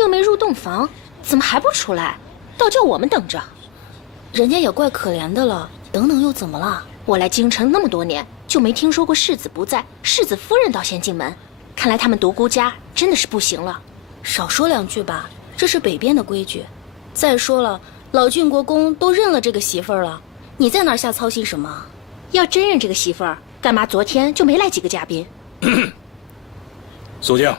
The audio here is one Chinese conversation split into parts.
又没入洞房，怎么还不出来？倒叫我们等着。人家也怪可怜的了，等又怎么了？我来京城那么多年，就没听说过世子不在，世子夫人倒先进门。看来他们独孤家真的是不行了。少说两句吧，这是北边的规矩。再说了，老郡国公都认了这个媳妇儿了，你在那儿瞎操心什么？要真认这个媳妇儿，干嘛昨天就没来几个嘉宾？肃静。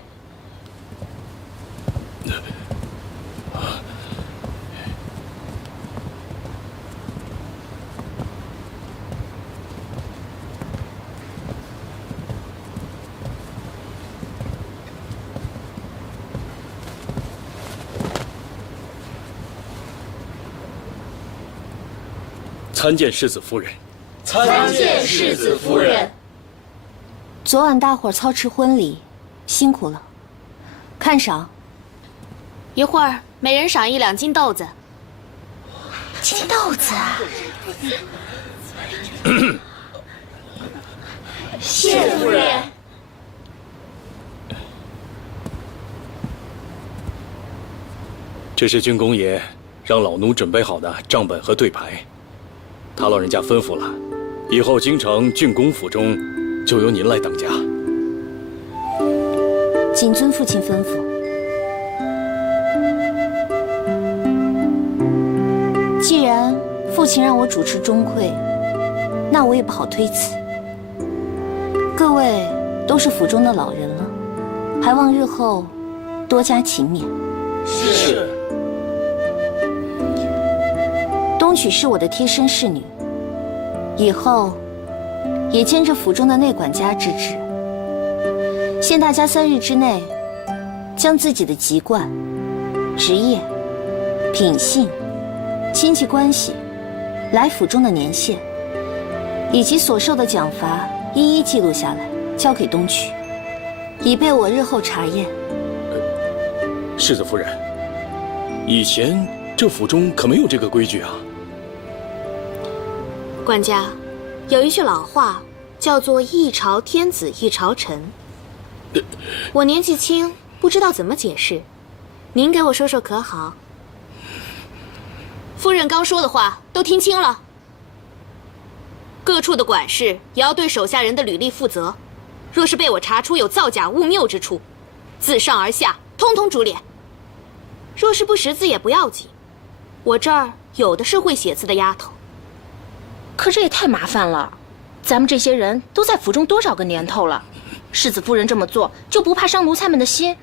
参见世子夫人。参见世子夫人。昨晚大伙儿操持婚礼，辛苦了。看赏。一会儿每人赏1两金豆子。金豆子啊！谢夫人。这是郡公爷让老奴准备好的账本和对牌。他老人家吩咐了，以后京城郡公府中就由您来当家。谨遵父亲吩咐。既然父亲让我主持钟会，那我也不好推辞。各位都是府中的老人了，还望日后多加勤勉。是。东曲是我的贴身侍女，以后也兼着府中的内管家之职。限大家3日之内，将自己的籍贯、职业、品性、亲戚关系、来府中的年限，以及所受的奖罚一一记录下来，交给东曲，以备我日后查验。世子夫人，以前这府中可没有这个规矩啊。管家，有一句老话，叫做一朝天子一朝臣。我年纪轻，不知道怎么解释，您给我说说可好？夫人刚说的话都听清了。各处的管事也要对手下人的履历负责，若是被我查出有造假误谬之处，自上而下通通株连。若是不识字也不要紧，我这儿有的是会写字的丫头。可这也太麻烦了，咱们这些人都在府中多少个年头了，世子夫人这么做就不怕伤奴才们的心？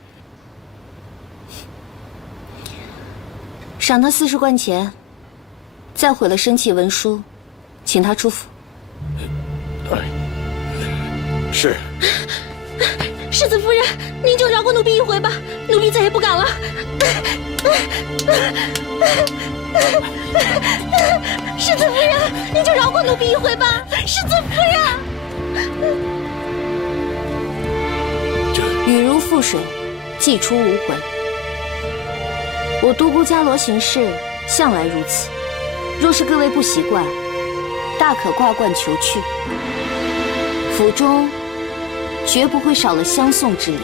赏他40贯钱，再毁了生契文书，请他出府。是。世子夫人，您就饶过奴婢一回吧，奴婢再也不敢了。世子夫人，您就饶过奴婢一回吧，世子夫人。雨如覆水，既出无回。我独孤家罗行事向来如此，若是各位不习惯，大可挂冠求去。府中绝不会少了相送之礼。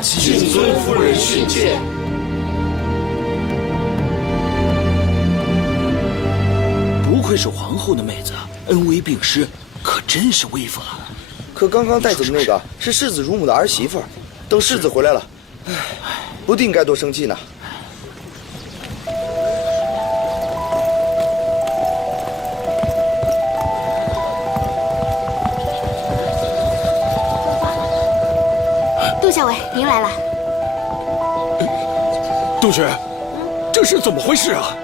谨遵夫人训诫。不愧是皇后的妹子，恩威并施，可真是威风啊！可刚刚带走的那个是世子乳母的儿媳妇，等世子回来了，不定该多生气呢。杜校尉，您来了。杜雪，这是怎么回事啊？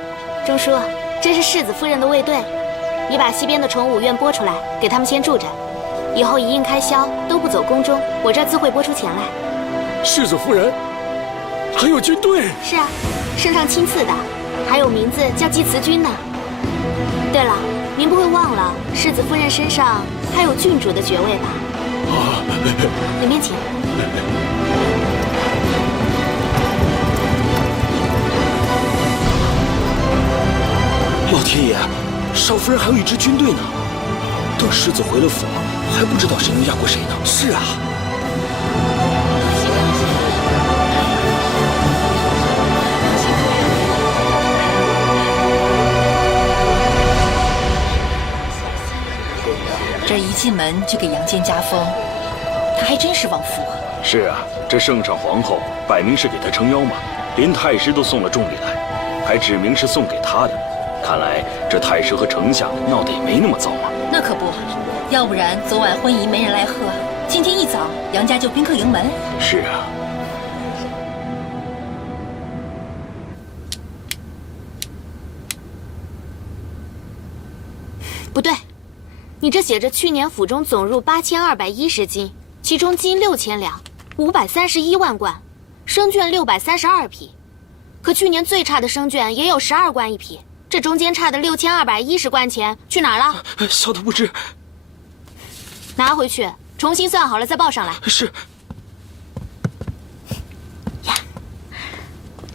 钟叔，这是世子夫人的卫队，你把西边的宠武院拨出来，给他们先住着，以后一应开销都不走宫中，我这儿自会拨出钱来。世子夫人，还有军队？是啊，身上亲赐的，还有名字叫姬慈君呢。对了，您不会忘了世子夫人身上还有郡主的爵位吧？啊，里面请。老天爷，少夫人还有一支军队呢。等世子回了府，还不知道谁能压过谁呢。是啊。进门就给杨坚加封，他还真是旺夫啊。是啊，这圣上皇后摆明是给他撑腰嘛，连太师都送了重礼来，还指明是送给他的。看来这太师和丞相闹得也没那么糟嘛。那可不，要不然昨晚婚仪没人来贺，今天一早杨家就宾客迎门。是啊。不对，你这写着去年府中总入8210斤，其中金6000两，531万贯，生绢632匹。可去年最差的生绢也有12贯一匹，这中间差的6210贯钱去哪儿了？小的不知。拿回去，重新算好了再报上来。是。呀，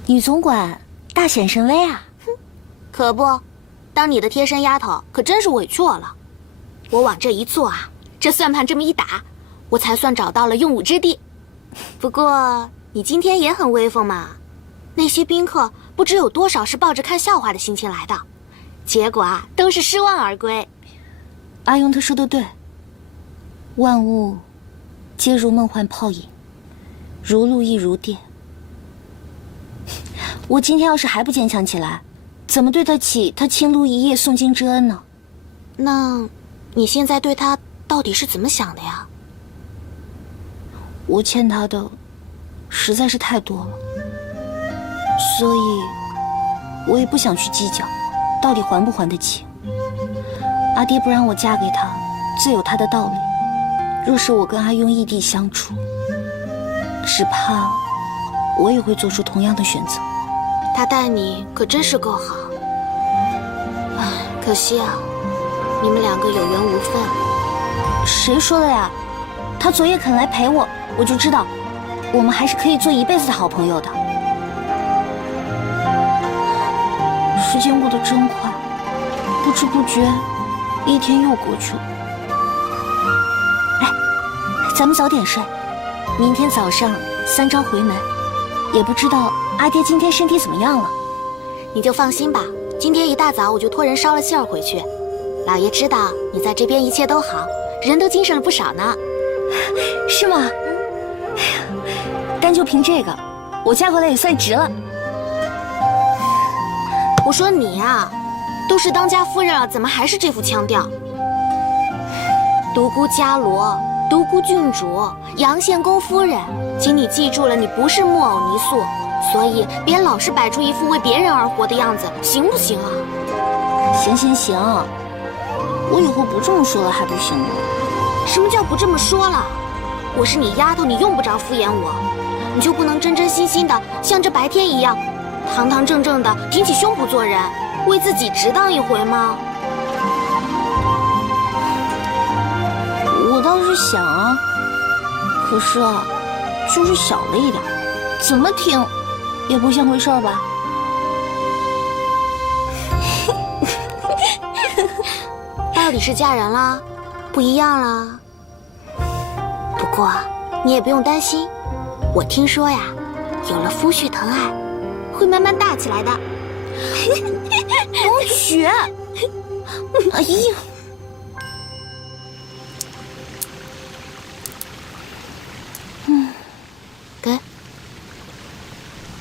女总管大显神威啊！哼，可不。当你的贴身丫头可真是委屈我了。我往这一坐啊，这算盘这么一打，我才算找到了用武之地。不过你今天也很威风嘛，那些宾客不知有多少是抱着看笑话的心情来的，结果啊都是失望而归。阿庸他说的对，万物皆如梦幻泡影，如露亦如电。我今天要是还不坚强起来，怎么对得起他青露一夜诵经之恩呢？那，你现在对他到底是怎么想的呀？我欠他的实在是太多了，所以我也不想去计较，到底还不还得起。阿爹不让我嫁给他，自有他的道理。若是我跟阿庸异地相处，只怕我也会做出同样的选择。他待你可真是够好，唉，可惜啊，你们两个有缘无分。谁说的呀？他昨夜肯来陪我，我就知道，我们还是可以做一辈子的好朋友的。时间过得真快，不知不觉，一天又过去了。哎，咱们早点睡，明天早上3朝回门，也不知道阿爹今天身体怎么样了。你就放心吧，今天一大早我就托人捎了信儿回去。老爷知道你在这边一切都好，人都精神了不少呢。是吗？单就凭这个，我嫁过来也算值了。我说你啊，都是当家夫人了，怎么还是这副腔调？独孤伽罗，独孤郡主，杨献公夫人，请你记住了，你不是木偶泥塑，所以别老是摆出一副为别人而活的样子，行不行啊？行行行，我以后不这么说了还不行吗？什么叫不这么说了？我是你丫头，你用不着敷衍我，你就不能真真心心的像这白天一样，堂堂正正的挺起胸脯做人，为自己值当一回吗？我倒是想啊，可是啊，就是小了一点，怎么听也不像回事儿吧？到底是嫁人啦，不一样啦。不过你也不用担心，我听说呀，有了夫婿疼爱，会慢慢大起来的。冬雪，哎呀！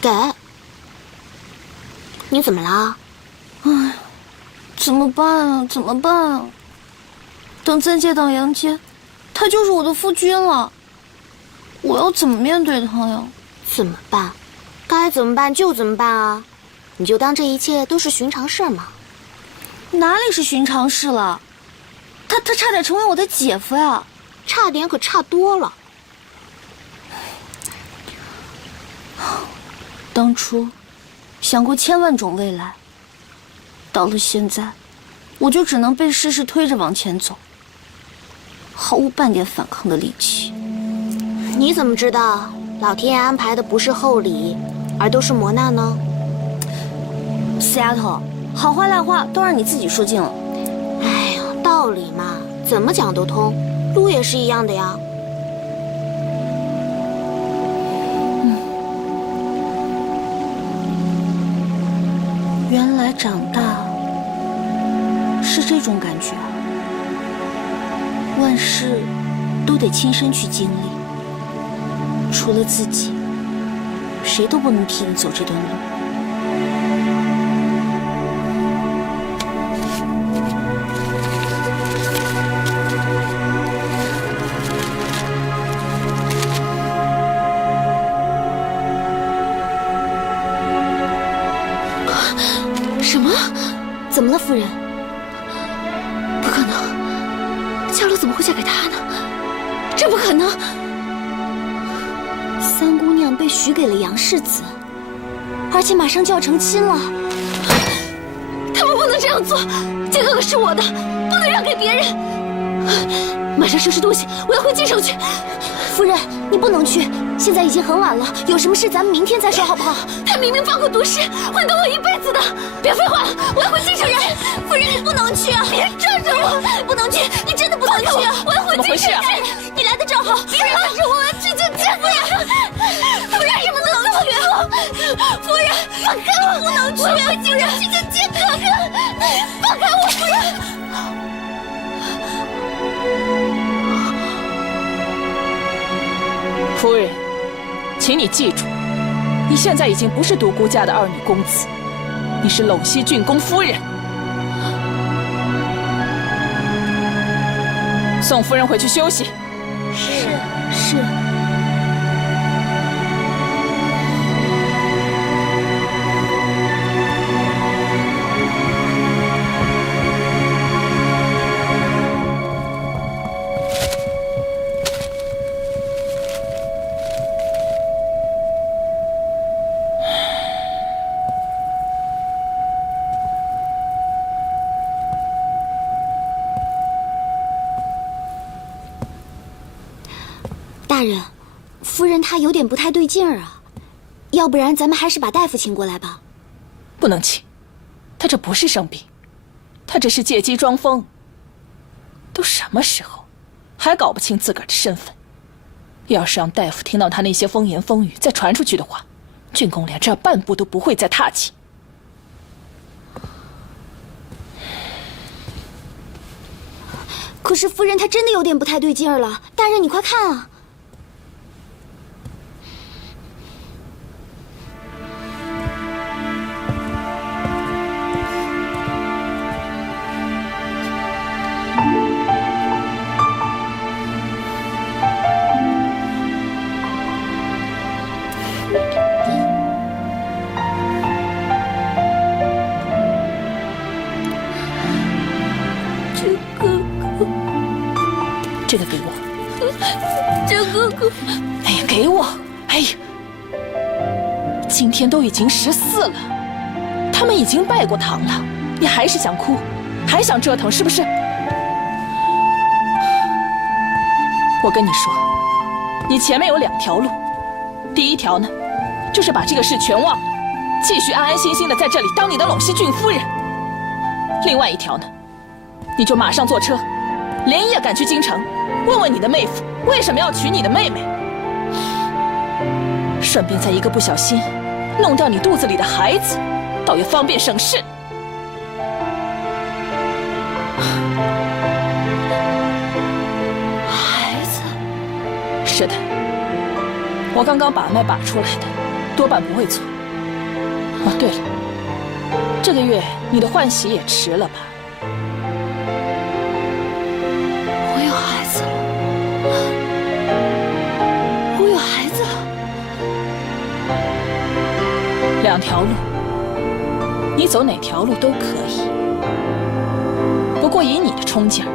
给，你怎么了？哎，怎么办啊？怎么办啊？等再见到杨坚，他就是我的夫君了，我要怎么面对他呀？怎么办？该怎么办就怎么办啊！你就当这一切都是寻常事嘛。哪里是寻常事了？他差点成为我的姐夫呀！差点可差多了。当初想过千万种未来，到了现在，我就只能被世事推着往前走，毫无半点反抗的力气。你怎么知道老天爷安排的不是厚礼，而都是磨难呢？死丫头，好话赖话都让你自己说尽了。哎呀，道理嘛，怎么讲都通，路也是一样的呀。原来长大是这种感觉啊！万事都得亲身去经历，除了自己，谁都不能替你走这段路。什么？怎么了，夫人？不可能，嘉罗怎么会嫁给他呢？这不可能！三姑娘被许给了杨世子，而且马上就要成亲了。他们不能这样做，剑哥哥是我的，不能让给别人。马上收拾东西，我要回京城去。夫人，你不能去，现在已经很晚了，有什么事咱们明天再说，好不好？他明明放过毒誓，会等我一辈子的。别废话了，我要回京城去。夫人，你不能去啊！别拽着我，不能去，你真的不能去啊！我要回京城去。你来的正好，别拉着我，我要去见夫人。夫人，什么都能去？夫人，放开我！不能去，我要回京城去见剑哥哥。放开我，夫人！夫人，请你记住，你现在已经不是独孤家的二女公子，你是陇西郡公夫人。送夫人回去休息。是。大人，夫人她有点不太对劲儿啊，要不然咱们还是把大夫请过来吧。不能请，他这不是生病，他这是借机装疯。都什么时候，还搞不清自个儿的身份？要是让大夫听到他那些风言风语再传出去的话，郡公连这半步都不会再踏起。可是夫人她真的有点不太对劲儿了，大人你快看啊！这个给我。剑哥哥，哎呀，给我！哎呀，今天都已经14了，他们已经拜过堂了，你还是想哭，还想折腾，是不是？我跟你说，你前面有2条路，第一条呢，就是把这个事全忘了，继续安安心心的在这里当你的陇西郡夫人；另外一条呢，你就马上坐车，连夜赶去京城。问问你的妹夫为什么要娶你的妹妹，顺便在一个不小心弄掉你肚子里的孩子，倒也方便省事。孩子？是的，我刚刚把脉把出来的，多半不会错。哦，对了，这个月你的换喜也迟了吧？我有孩子了，我有孩子了。2条路，你走哪条路都可以。不过以你的冲劲儿，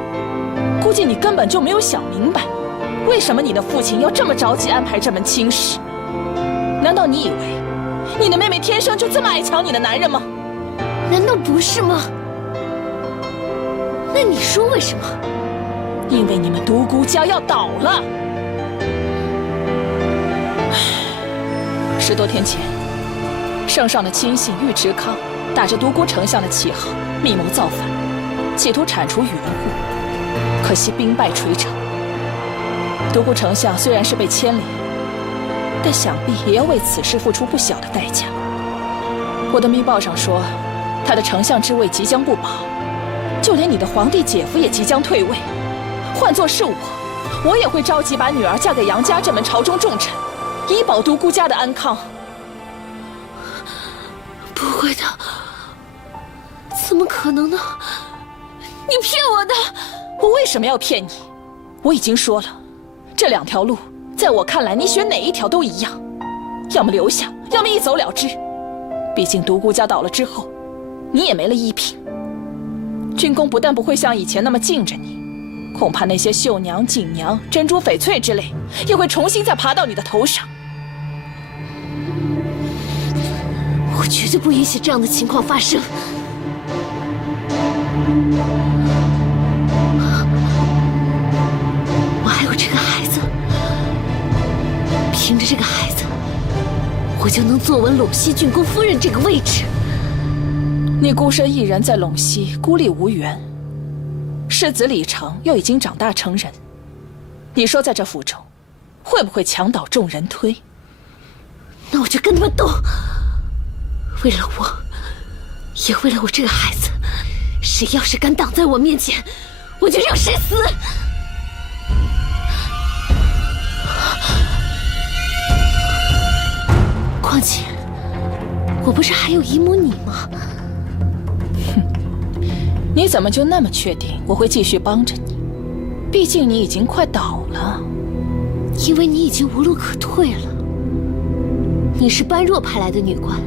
估计你根本就没有想明白，为什么你的父亲要这么着急安排这门亲事？难道你以为你的妹妹天生就这么爱抢你的男人吗？难道不是吗？那你说为什么？因为你们独孤家要倒了。10多天前，圣上的亲信尉迟康打着独孤丞相的旗号，密谋造反，企图铲除宇文护，可惜兵败垂城。独孤丞相虽然是被牵连，但想必也要为此事付出不小的代价。我的密报上说，他的丞相之位即将不保，就连你的皇帝姐夫也即将退位。换作是我也会着急把女儿嫁给杨家这门朝中重臣，以保独孤家的安康。不会的，怎么可能呢？你骗我的！我为什么要骗你？我已经说了，这2条路，在我看来，你选哪一条都一样，要么留下，要么一走了之。毕竟独孤家倒了之后，你也没了依凭。军功不但不会像以前那么敬着你，恐怕那些绣娘、锦娘、珍珠翡翠之类，也会重新再爬到你的头上。我绝对不允许这样的情况发生。我还有这个孩子，凭着这个孩子，我就能坐稳陇西郡公夫人这个位置。你孤身一人在陇西，孤立无援。世子李成又已经长大成人，你说在这府中，会不会墙倒众人推？那我就跟他们斗。为了我，也为了我这个孩子，谁要是敢挡在我面前，我就让谁死！况且，我不是还有姨母你吗？你怎么就那么确定我会继续帮着你？毕竟你已经快倒了。因为你已经无路可退了。你是般若派来的女官，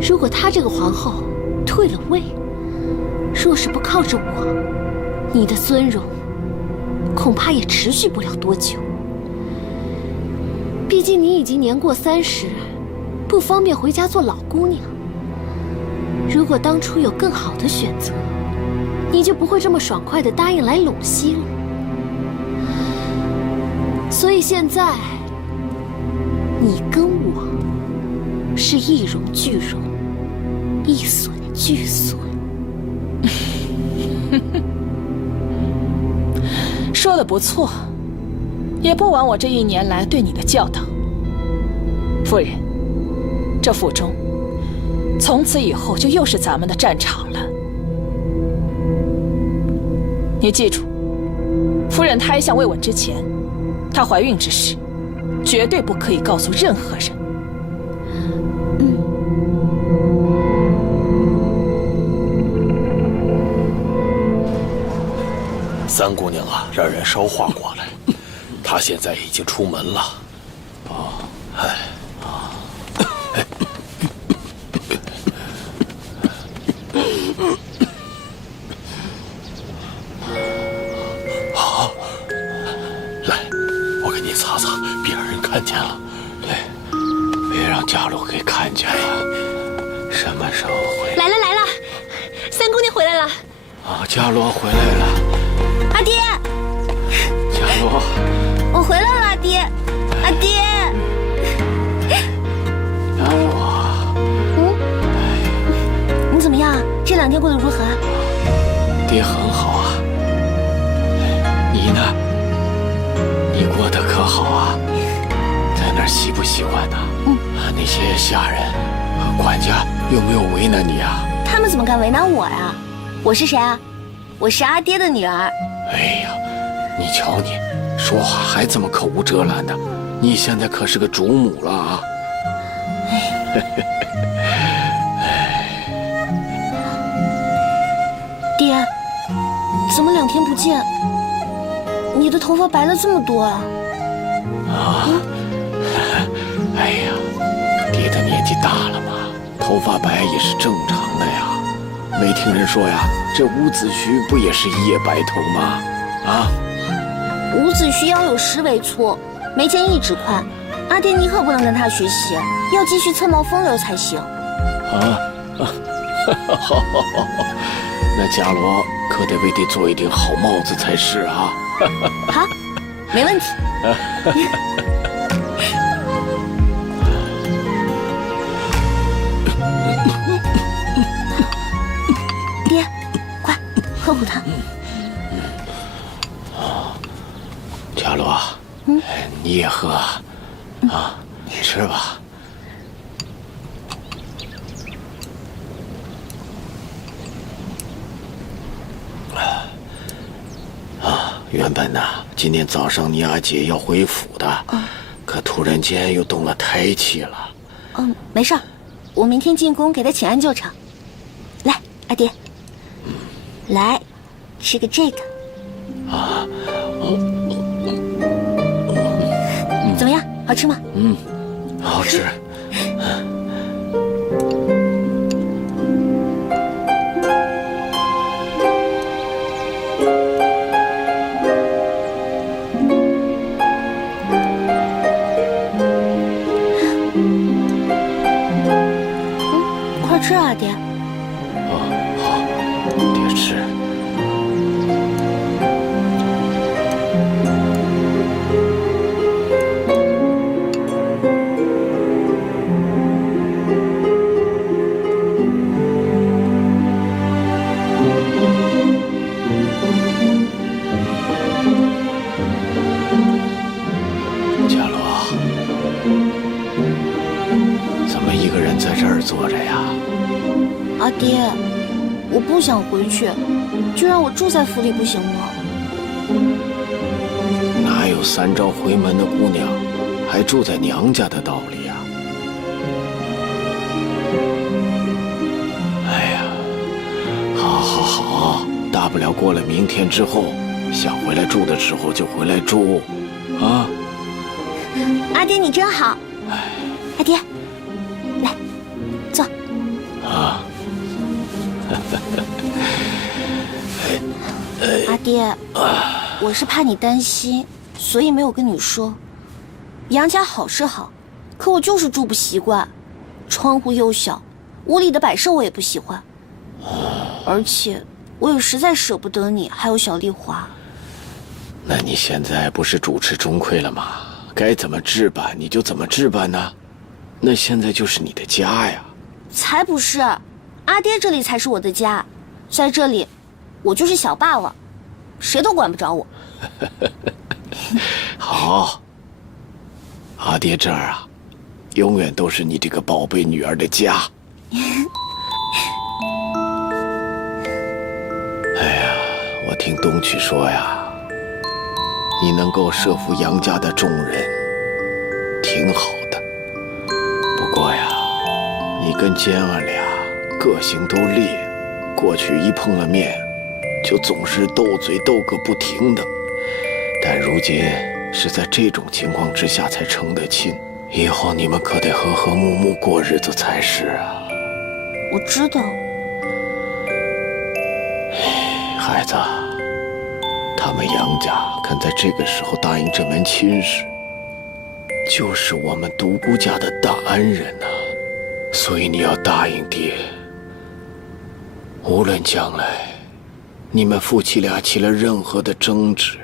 如果她这个皇后退了位，若是不靠着我，你的尊荣恐怕也持续不了多久。毕竟你已经年过30，不方便回家做老姑娘。如果当初有更好的选择，你就不会这么爽快地答应来陇西了。所以现在，你跟我是一荣俱荣，一损俱损。说得不错，也不枉我这1年来对你的教导。夫人，这府中从此以后就又是咱们的战场了。你记住，夫人胎相未稳之前，她怀孕之事，绝对不可以告诉任何人。三姑娘啊，让人捎话过来，她现在已经出门了。来，我给你擦擦，别让人看见了。对，别让家路给看见了。什么时候回来？来了来了，三姑娘回来了。伽罗回来了。阿爹，伽罗，我回来了，阿爹，阿爹。伽罗，你怎么样？这2天过得如何？爹很好啊。你呢？你过得可好啊？在那儿习不习惯呢？那些下人和管家有没有为难你啊？他们怎么敢为难我呀？我是谁啊？我是阿爹的女儿。哎呀，你瞧你，说话还这么口无遮拦的，你现在可是个主母了啊！爹，怎么2天不见，你的头发白了这么多啊？哎呀，爹的年纪大了嘛，头发白也是正常的呀。没听人说呀，这伍子胥不也是一夜白头吗？伍子胥腰有10尾粗，眉间1指宽。阿爹，你可不能跟他学习，要继续侧帽风流才行。好，那伽罗可得为爹做一顶好帽子才是啊！好，没问题。爹，快喝苦汤。伽罗，你也喝啊，吃吧。原本呢，今天早上你阿姐要回府的，可突然间又动了胎气了。没事儿，我明天进宫给她请安就成。来，阿爹，来，吃个这个。怎么样，好吃吗？好吃。快吃啊，爹。好，爹吃。伽罗，怎么一个人在这儿坐着呀？阿爹，我不想回去，就让我住在府里不行吗？哪有3朝回门的姑娘还住在娘家的道理呀？哎呀，好，大不了过了明天之后，想回来住的时候就回来住，啊。阿爹，你真好。阿爹，来，坐。啊。阿爹，我是怕你担心，所以没有跟你说。杨家好是好，可我就是住不习惯，窗户又小，屋里的摆设我也不喜欢，而且我也实在舍不得你，还有小丽华。那你现在不是主持钟馗了吗？该怎么置办你就怎么置办呢？那现在就是你的家呀。才不是，阿爹这里才是我的家，在这里，我就是小霸王，谁都管不着我。好，阿爹这儿啊，永远都是你这个宝贝女儿的家。哎呀，我听东曲说呀，你能够摄服杨家的众人，挺好的。不过呀，你跟尖儿俩个性都烈，过去一碰了面，就总是斗嘴斗个不停的。但如今是在这种情况之下才成的亲，以后你们可得和和睦睦过日子才是啊。我知道。孩子，他们杨家肯在这个时候答应这门亲事，就是我们独孤家的大恩人呐。所以你要答应爹，无论将来你们夫妻俩起了任何的争执，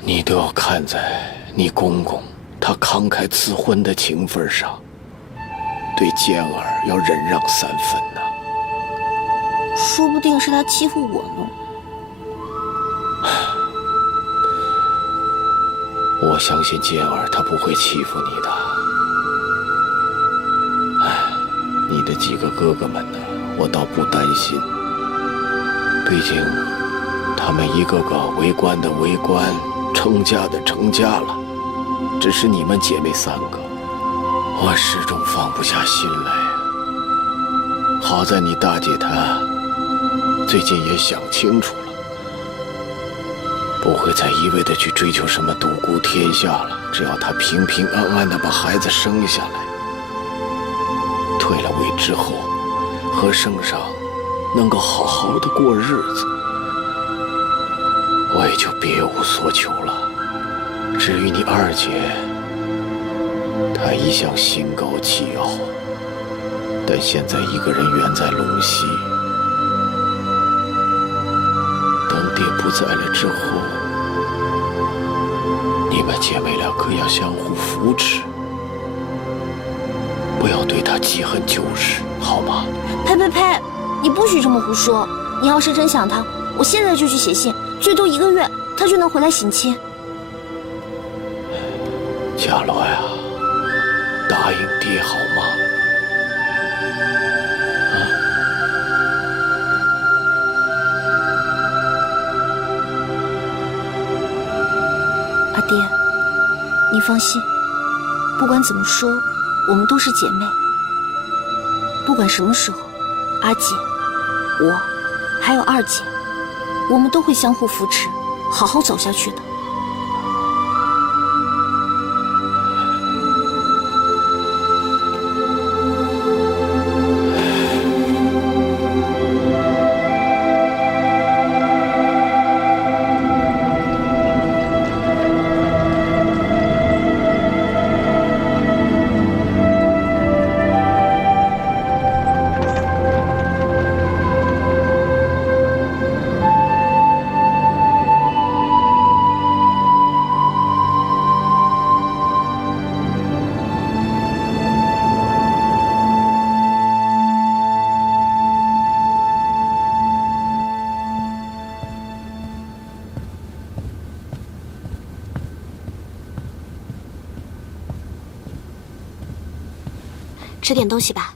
你都要看在你公公他慷慨赐婚的情分上，对尖儿要忍让3分呐。说不定是他欺负我呢。我相信尖儿他不会欺负你的。你的几个哥哥们呢，我倒不担心。毕竟他们一个个为官的为官，成家的成家了，只是你们姐妹3个，我始终放不下心来。好在你大姐她最近也想清楚了，不会再一味的去追求什么独孤天下了，只要她平平安安的把孩子生下来，退了位之后，和圣上能够好好的过日子，我也就别无所求了。至于你二姐，她一向心高气傲，但现在一个人远在陇西，等爹不在了之后，你们姐妹俩可要相互扶持，不要对她记恨旧事，好吗？呸！你不许这么胡说！你要是真想他，我现在就去写信，最多1个月他就能回来省亲。伽罗呀，答应爹好吗？放心，不管怎么说，我们都是姐妹。不管什么时候，阿姐、我，还有二姐，我们都会相互扶持，好好走下去的。吃点东西吧。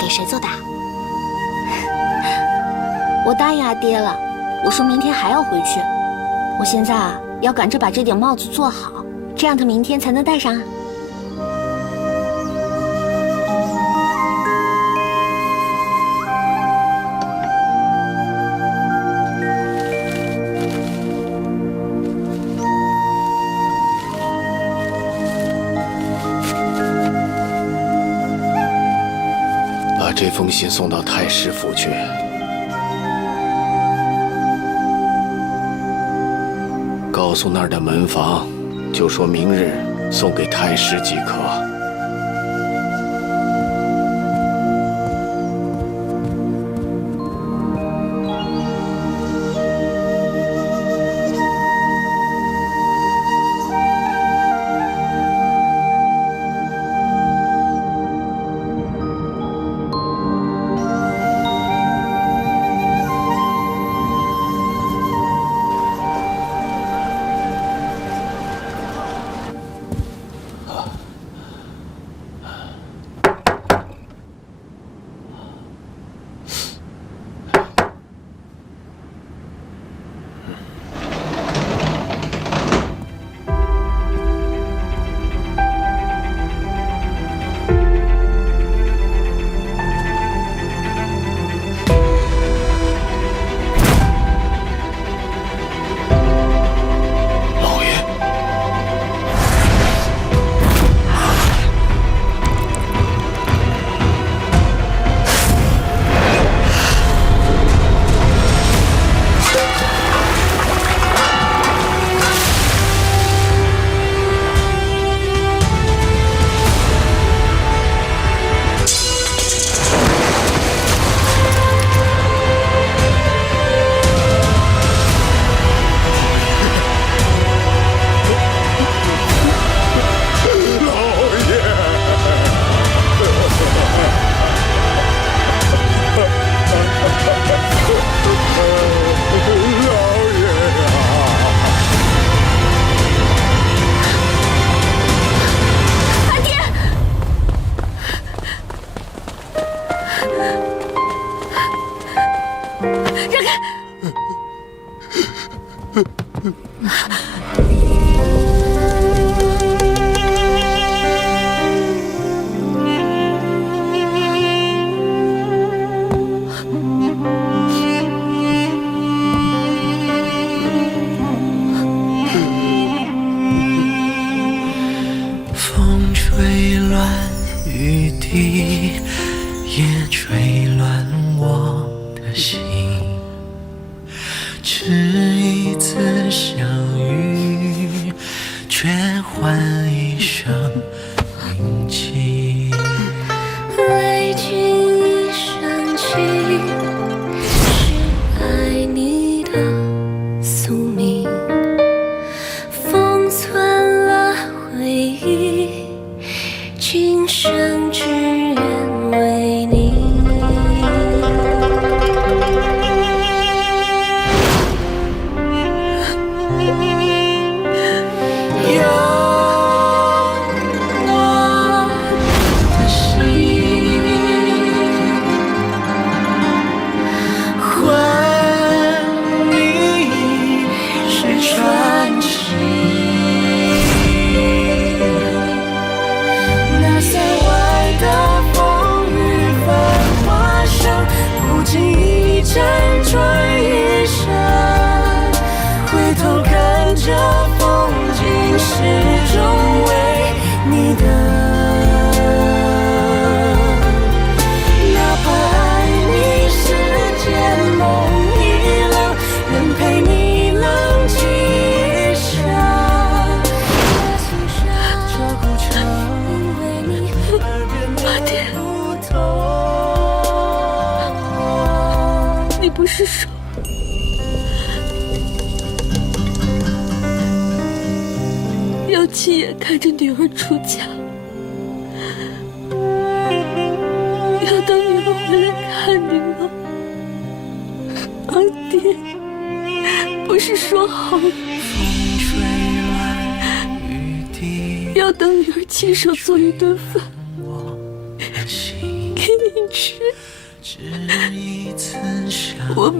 给谁做的？我答应阿爹了，我说明天还要回去。我现在啊，要赶着把这顶帽子做好，这样他明天才能戴上啊。把这封信送到太师府去。告诉那儿的门房，就说明日送给太师即可。回这风景始终为你的，哪怕爱你世间梦已冷，愿陪你浪迹一生。这古城为你而变得不同。你不是说要亲眼看着女儿出嫁，要等女儿回来看你吗？阿爹，不是说好了要等女儿亲手做一顿饭给你吃？我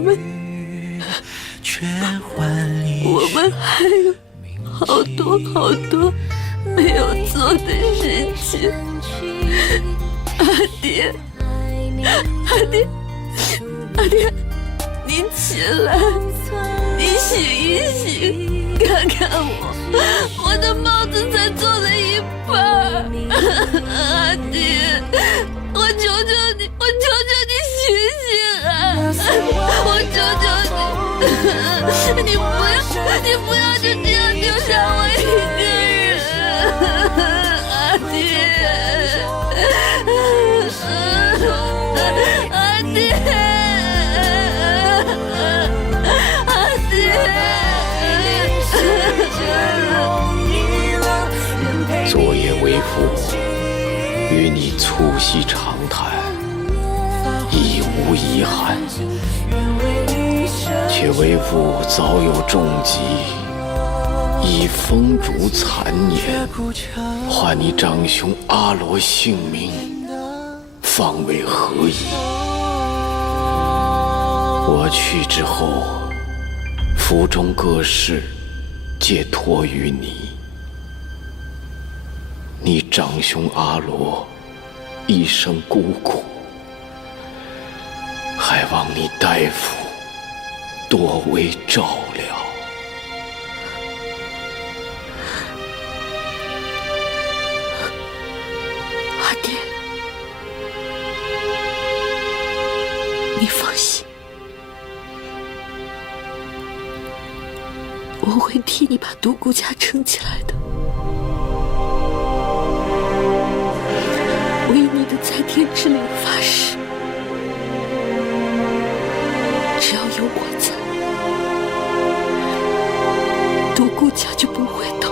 们还有好多好多没有做的事情。阿爹，您起来，你醒一醒，看看我的帽子才做了一半。阿爹，我求求你醒醒啊！我求求你，你不要就这样丢下我一个人，阿爹，阿爹，阿爹。昨夜为父与你促膝长谈，亦无遗憾。却为父早有重疾，以风烛残年，还你长兄阿罗性命，方为何宜？我去之后，府中各事皆托于你。你长兄阿罗一生孤苦，还望你大夫多为照料。阿爹，你放心，我会替你把独孤家撑起来的。我以你的在天之灵发誓，只要有我在，独孤家就不会倒。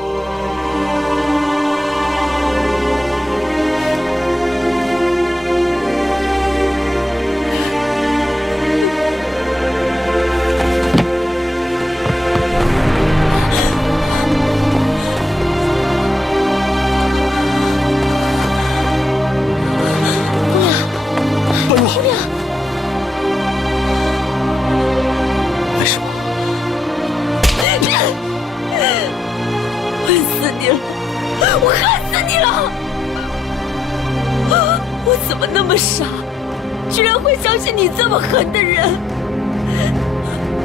我恨死你了！我怎么那么傻，居然会相信你这么狠的人，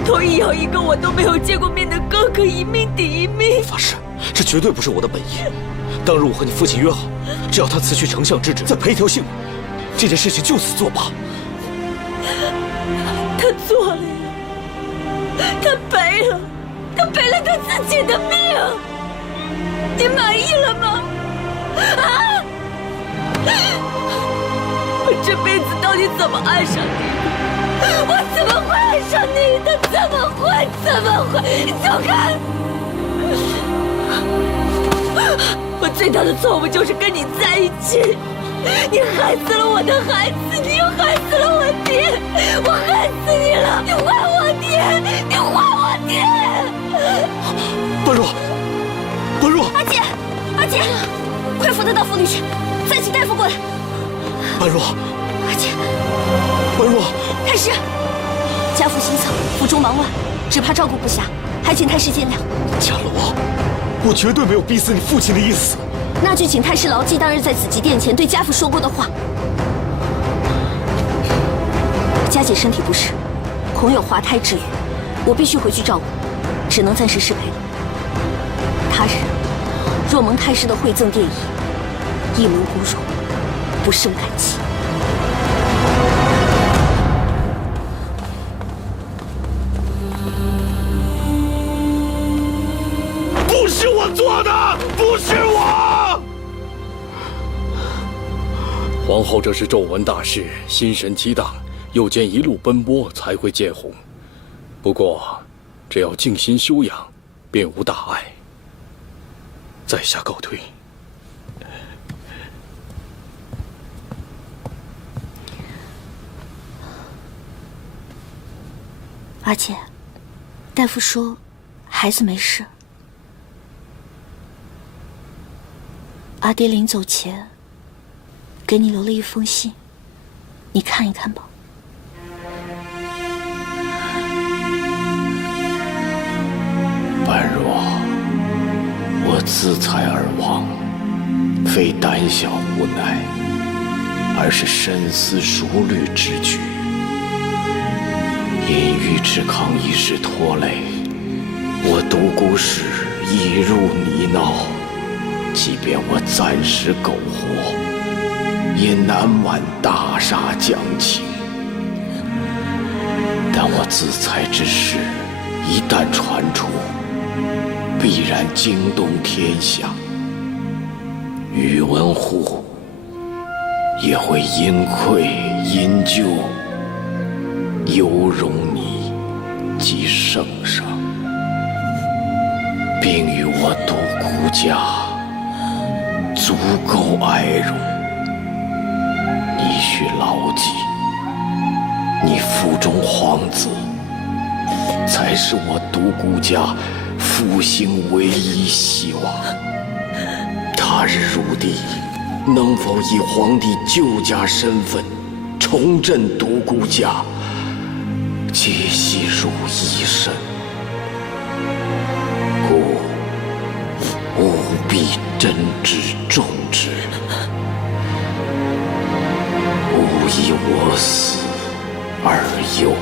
同意要一个我都没有见过面的哥哥一命抵一命。发誓，这绝对不是我的本意。当日我和你父亲约好，只要他辞去丞相之职，再赔一条性命，这件事情就此作罢。他做了呀，他赔了他自己的命。你满意了吗？啊！我这辈子到底怎么爱上你的？我怎么会爱上你的？怎么会？就看！我最大的错误就是跟你在一起。你害死了我的孩子，你又害死了我爹，我恨死你了！你还我爹！你还我爹！般若。般若，阿姐，快扶他到府里去，再请大夫过来。般若，阿姐，般若，太师，家父心丧，府中忙乱，只怕照顾不暇，还请太师见谅。伽罗，我绝对没有逼死你父亲的意思。那就请太师牢记当日在紫极殿前对家父说过的话。家姐身体不适，恐有滑胎之虞，我必须回去照顾，只能暂时失陪了。他人，若蒙太师的惠赠电椅，一门孤荣，不胜感激。不是我做的，不是我。皇后这是皱纹大事，心神激荡，又见一路奔波才会见红。不过，只要静心修养，便无大碍。在下告退。阿姐，大夫说孩子没事。阿爹临走前给你留了一封信，你看一看吧。般若，我自裁而亡，非胆小无奈，而是深思熟虑之举。因尉迟康一事拖累，我独孤氏已入泥淖。即便我暂时苟活，也难挽大厦将倾。但我自裁之事一旦传出，必然惊动天下，宇文护也会因愧因疚，犹容你及圣上，并与我独孤家足够哀荣。你须牢记，你腹中皇子才是我独孤家复兴唯一希望。他日入地，能否以皇帝旧家身份重振独孤家，皆系汝一身。故务必真之重之，勿以我死而忧。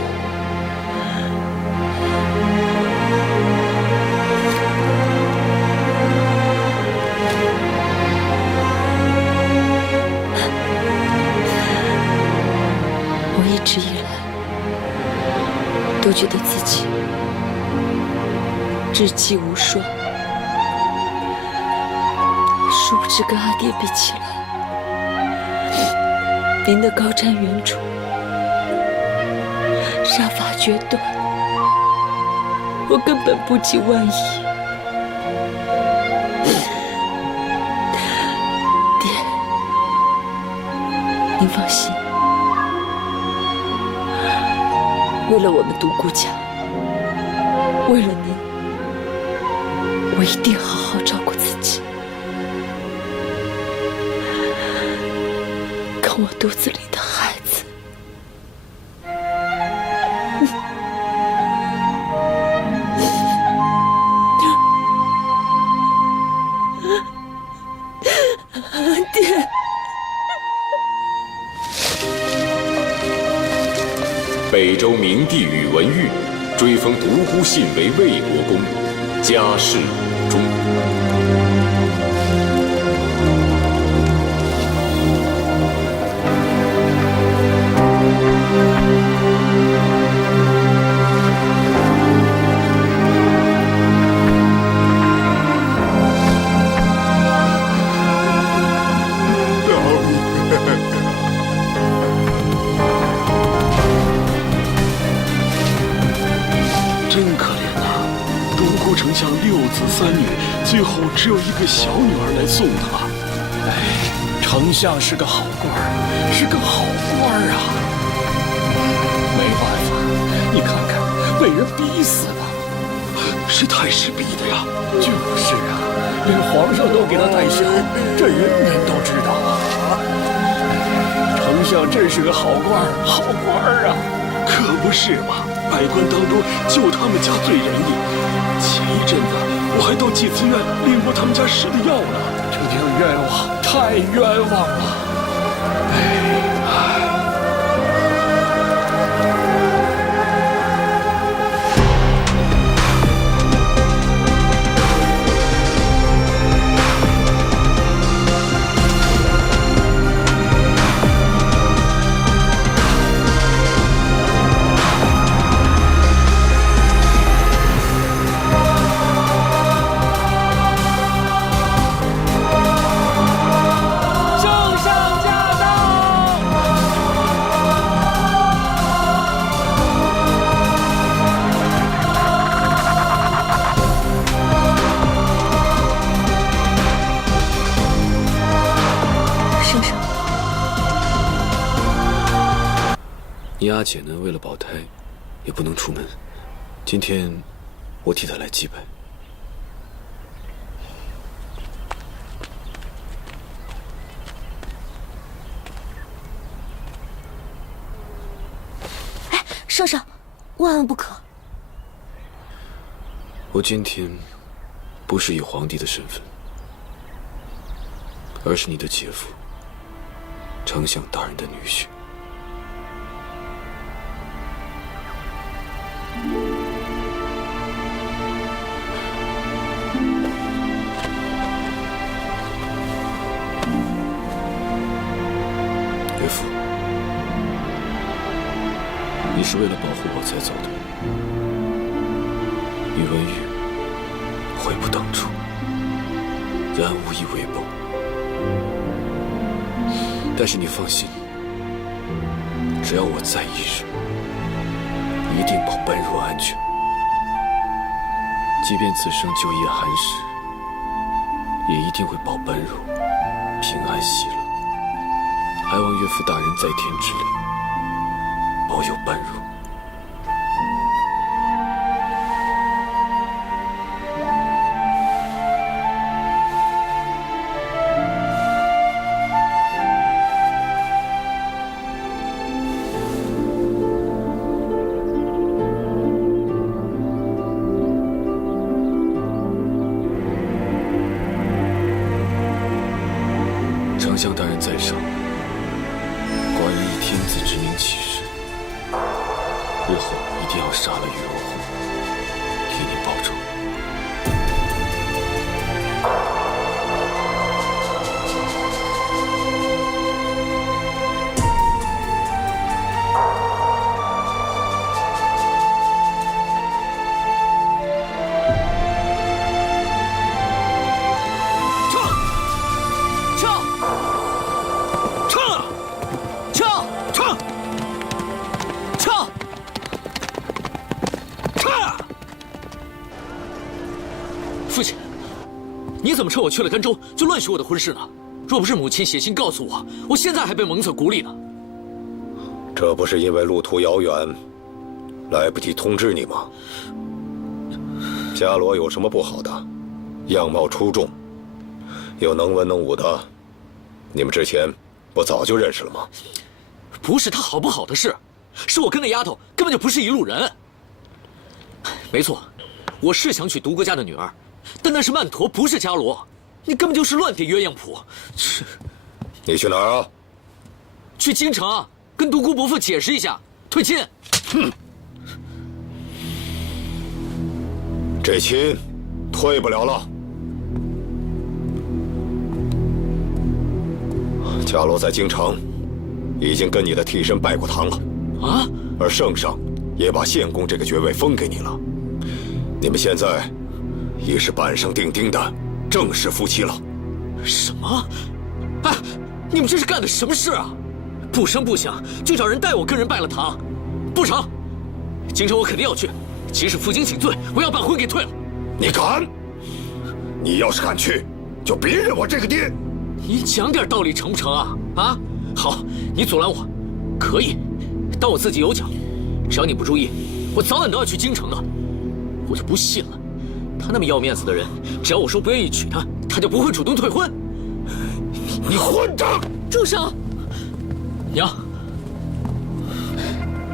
我一直以来都觉得自己志气无双，殊不知跟阿爹比起来，您的高瞻远瞩，杀伐决断，我根本不及万一。爹，您放心，为了我们独孤家，为了您，我一定好好照顾自己。跟我肚子里的孩子，爹。北周明帝宇文毓追封独孤信为魏国公，家世武忠。真可怜呐！独孤丞相6子3女，最后只有一个小女儿来送他。哎，丞相是个好官儿，是个好官儿啊！没办法，你看看，被人逼死了。是太师逼的呀！就是啊，连皇上都给他戴孝，这人人都知道啊。丞相真是个好官儿，好官儿啊！可不是嘛！百官当中，就他们家最仁义。前一阵子，我还到祭祀院领过他们家师的药呢。这叫冤枉，太冤枉了！阿姐呢，为了保胎，也不能出门。今天我替她来祭拜。哎，圣上，万万不可！我今天不是以皇帝的身份，而是你的姐夫，丞相大人的女婿。岳父，你是为了保护我才走的，宇文玉悔不当初，然无以为报。但是你放心，只要我在一日，一定保般若安全。即便此生就业寒食，也一定会保般若平安喜乐。还望岳父大人在天之灵，保佑般若。丞相大人在上，寡人以天子之名起誓，日后一定要杀了宇文护，替你报仇。父亲，你怎么趁我去了甘州就乱许我的婚事呢？若不是母亲写信告诉我，我现在还被蒙在鼓里呢。这不是因为路途遥远，来不及通知你吗？伽罗有什么不好的？样貌出众，又能文能武的，你们之前不早就认识了吗？不是他好不好的事，是我跟那丫头根本就不是一路人。没错，我是想娶独孤家的女儿，但那是曼陀，不是伽罗。你根本就是乱叠鸳鸯谱。你去哪儿啊？去京城啊，跟独孤伯父解释一下，退亲。哼，这亲退不了了。伽罗在京城已经跟你的替身拜过堂了啊，而圣上也把献公这个爵位封给你了。你们现在已是板上钉钉的正式夫妻了。什么？哎，你们这是干的什么事啊？不声不响就找人带我跟人拜了堂，不成？京城我肯定要去，即使负荆请罪，我要把婚给退了。你敢？你要是敢去，就别认我这个爹。你讲点道理成不成啊？啊，好，你阻拦我，可以，当我自己有脚。只要你不注意，我早晚都要去京城的。我就不信了，他那么要面子的人，只要我说不愿意娶她，他就不会主动退婚。你混账！住手！娘，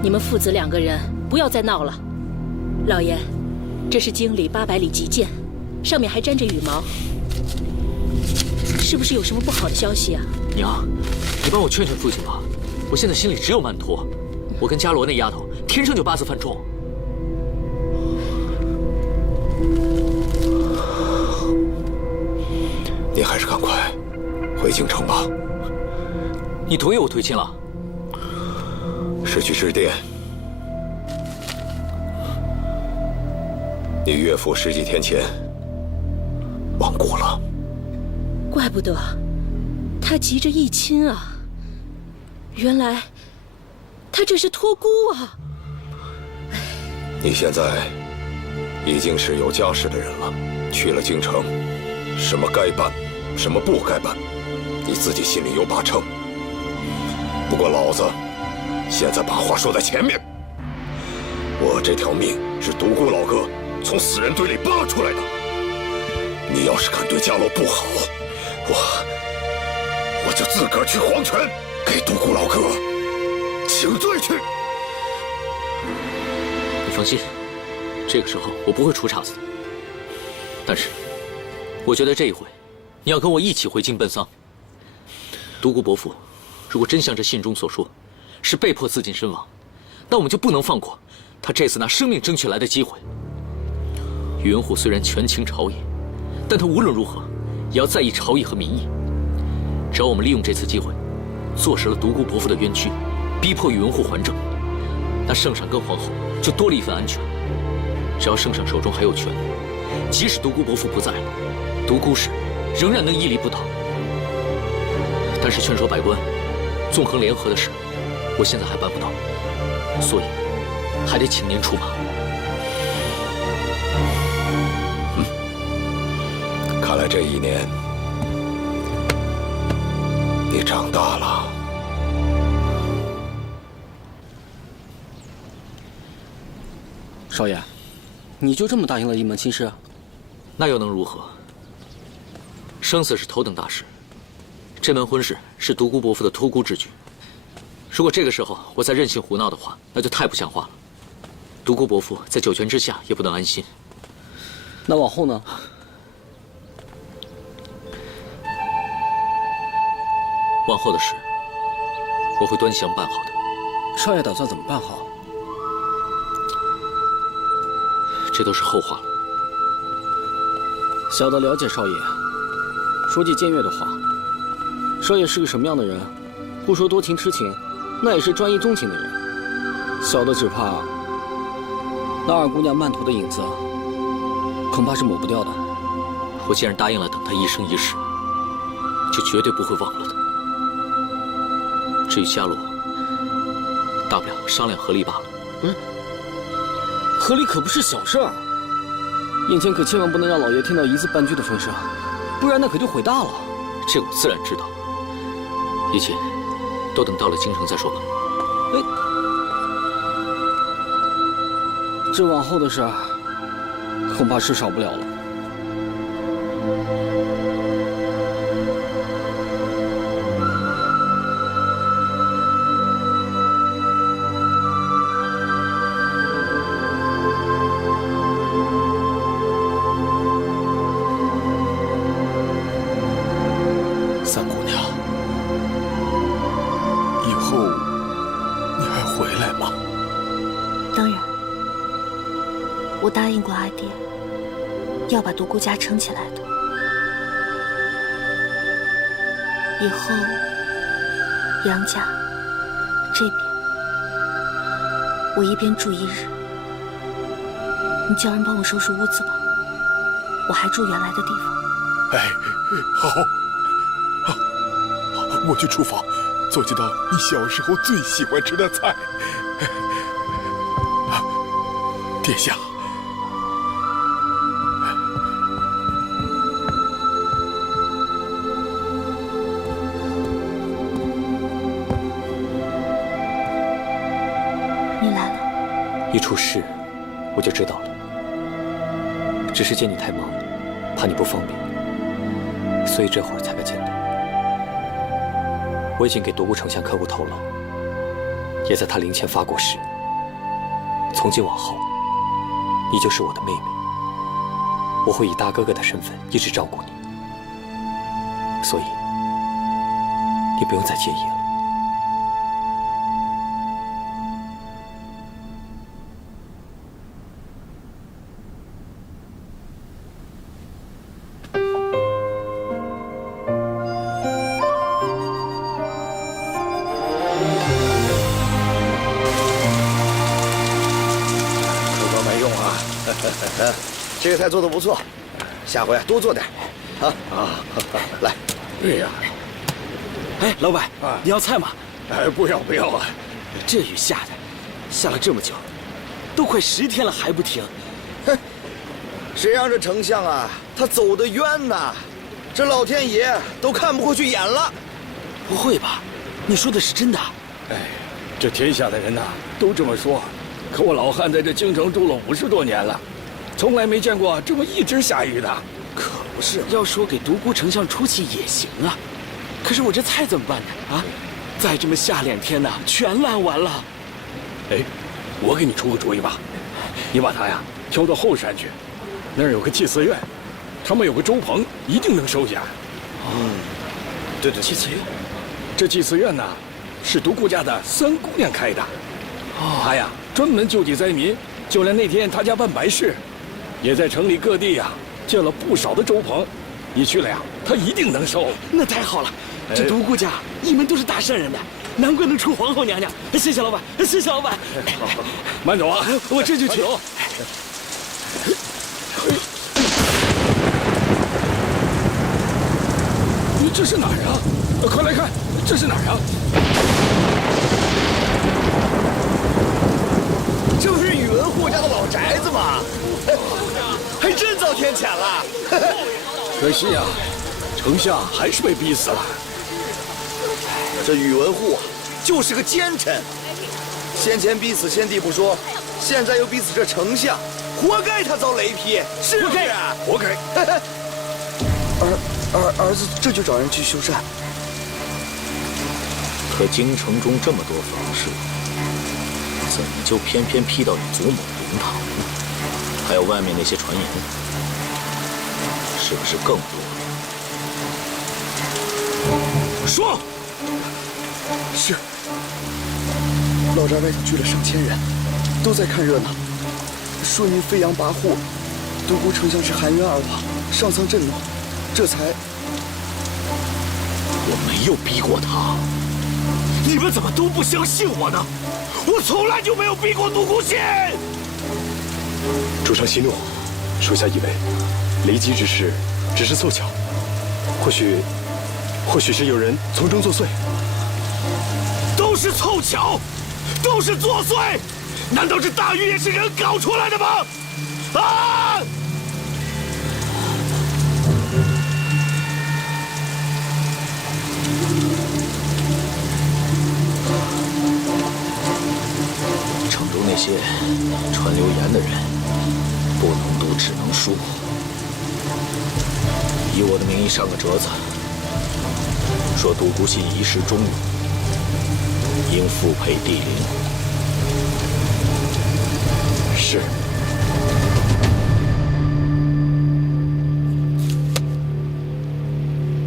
你们父子两个人不要再闹了。老爷，这是京里800里急件，上面还沾着羽毛，是不是有什么不好的消息啊？娘，你帮我劝劝父亲吧，我现在心里只有曼陀，我跟伽罗那丫头天生就八字犯冲。你还是赶快回京城吧。你同意我退亲了？是去致电。你岳父10几天前亡故了。怪不得他急着议亲啊！原来他这是托孤啊！你现在已经是有家室的人了，去了京城，什么该办，什么不该办，你自己心里有把秤。不过老子现在把话说在前面。我这条命是独孤老哥从死人堆里扒出来的。你要是敢对伽罗不好，我就自个儿去黄泉给独孤老哥请罪去。你放心，这个时候我不会出岔子的。但是，我觉得这一回，你要跟我一起回京奔丧。独孤伯父，如果真像这信中所说，是被迫自尽身亡，那我们就不能放过他这次拿生命争取来的机会。宇文护虽然权倾朝野，但他无论如何也要在意朝野和民意。只要我们利用这次机会，坐实了独孤伯父的冤屈，逼迫宇文护还政，那圣上跟皇后就多了一份安全。只要圣上手中还有权，即使独孤伯父不在了，独孤氏仍然能屹立不倒。但是劝说百官纵横联合的事，我现在还办不到，所以还得请您出马。看来这一年你长大了。少爷，你就这么答应了一门亲事？那又能如何？生死是头等大事，这门婚事是独孤伯父的托孤之举。如果这个时候我再任性胡闹的话，那就太不像话了。独孤伯父在九泉之下也不能安心。那往后呢？往后的事，我会端详办好的。少爷打算怎么办好？这都是后话了。小的了解少爷。说句僭越的话，少爷是个什么样的人？不说多情痴情，那也是专一钟情的人。小的只怕那二姑娘曼陀的影子，恐怕是抹不掉的。我既然答应了等她一生一世，就绝对不会忘了的。至于伽罗，大不了商量和离罢了。不是，和离可不是小事儿。眼前可千万不能让老爷听到一字半句的风声，不然那可就毁大了。这我自然知道，一切都等到了京城再说吧。这往后的事儿，恐怕是少不了了。三姑娘，以后你还回来吗？当然，我答应过阿爹，要把独孤家撑起来的。以后，杨家这边，我一边住一日。你叫人帮我收拾屋子吧，我还住原来的地方。哎，好，我去厨房做几道你小时候最喜欢吃的菜。殿下，你来了。一出事，我就知道了。只是见你太忙，怕你不方便，所以这会儿才来见你。我已经给独孤丞相刻过头了，也在他灵前发过誓。从今往后，你就是我的妹妹，我会以大哥哥的身份一直照顾你，所以你不用再介意了。这个菜做的不错，下回多做点。来。哎呀，哎，老板，你要菜吗？哎，不要啊！这雨下了这么久，都快10天了还不停。哼，谁让这丞相啊，他走得冤呐！这老天爷都看不过去眼了。不会吧？你说的是真的？哎，这天下的人呐，都这么说。可我老汉在这京城住了50多年了，从来没见过这么一直下雨的。可不是，要说给独孤丞相出气也行啊。可是我这菜怎么办呢？啊，再这么下2天呢，全烂完了。哎，我给你出个主意吧，你把它呀挑到后山去，那儿有个祭祀院，他们有个粥棚，一定能收下。对，祭祀院。这祭祀院呢，是独孤家的3姑娘开的。她呀专门救济灾民，就连那天她家办白事，也在城里各地呀建了不少的粥棚。你去了呀，她一定能收。那太好了，这独孤家一门都是大善人的，难怪能出皇后娘娘。谢谢老板，谢谢老板。好，慢走啊，我这就去。你这是哪儿啊？快来看，这是哪儿啊？这不是宇文护家的老宅子吗？还真遭天谴了。可惜呀，丞相还是被逼死了。这宇文护啊，就是个奸臣，先前逼死先帝不说，现在又逼死这丞相，活该他遭雷劈，是不是？活该。儿子这就找人去修缮。可京城中这么多房事，怎么就偏偏批到你祖母灵堂呢？还有外面那些传言，是不是更多？说。是。老宅外头聚了上千人，都在看热闹，说您飞扬跋扈，独孤丞相是含冤而亡，上苍震怒，这才……我没有逼过他。你们怎么都不相信我呢？我从来就没有逼过独孤信。主上息怒，属下以为雷击之事只是凑巧，或许是有人从中作祟。都是凑巧，都是作祟。难道这大狱也是人搞出来的吗？啊！城中那些传流言的人，不能读，只能书。以我的名义上个折子，说独孤信一世忠勇，应复配帝陵。是。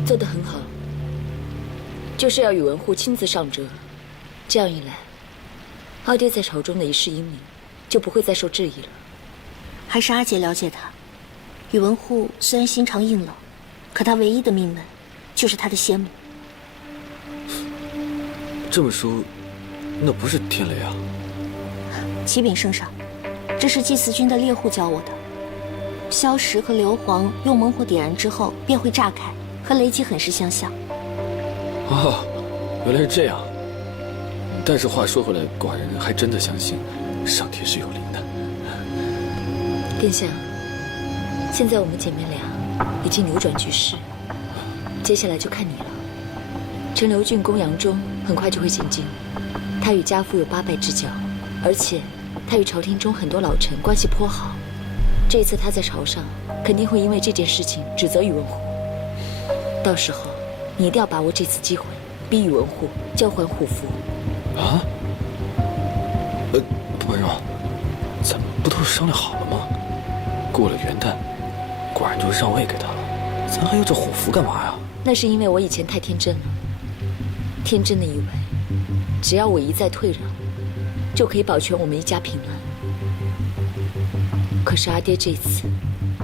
做得很好，就是要宇文护亲自上折，这样一来，阿爹在朝中的一世英名就不会再受质疑了。还是阿姐了解他。宇文护虽然心肠硬冷，可他唯一的命门就是他的先母。这么说，那不是天雷啊？启禀圣上，这是祭祀军的猎户教我的。萧石和硫磺用猛火点燃之后便会炸开，和雷击很是相像。哦，原来是这样。但是话说回来，寡人还真的相信上天是有灵的。殿下，现在我们姐妹俩已经扭转局势，接下来就看你了。陈留郡公杨忠很快就会进京，他与家父有8拜之交，而且他与朝廷中很多老臣关系颇好。这一次他在朝上肯定会因为这件事情指责宇文护，到时候你一定要把握这次机会，逼宇文护交还虎符。啊？婉容，咱们不都是商量好了吗？过了元旦，寡人就让位给他了，咱还要这虎符干嘛呀？那是因为我以前太天真了，天真的以为只要我一再退让，就可以保全我们一家平安。可是阿爹这次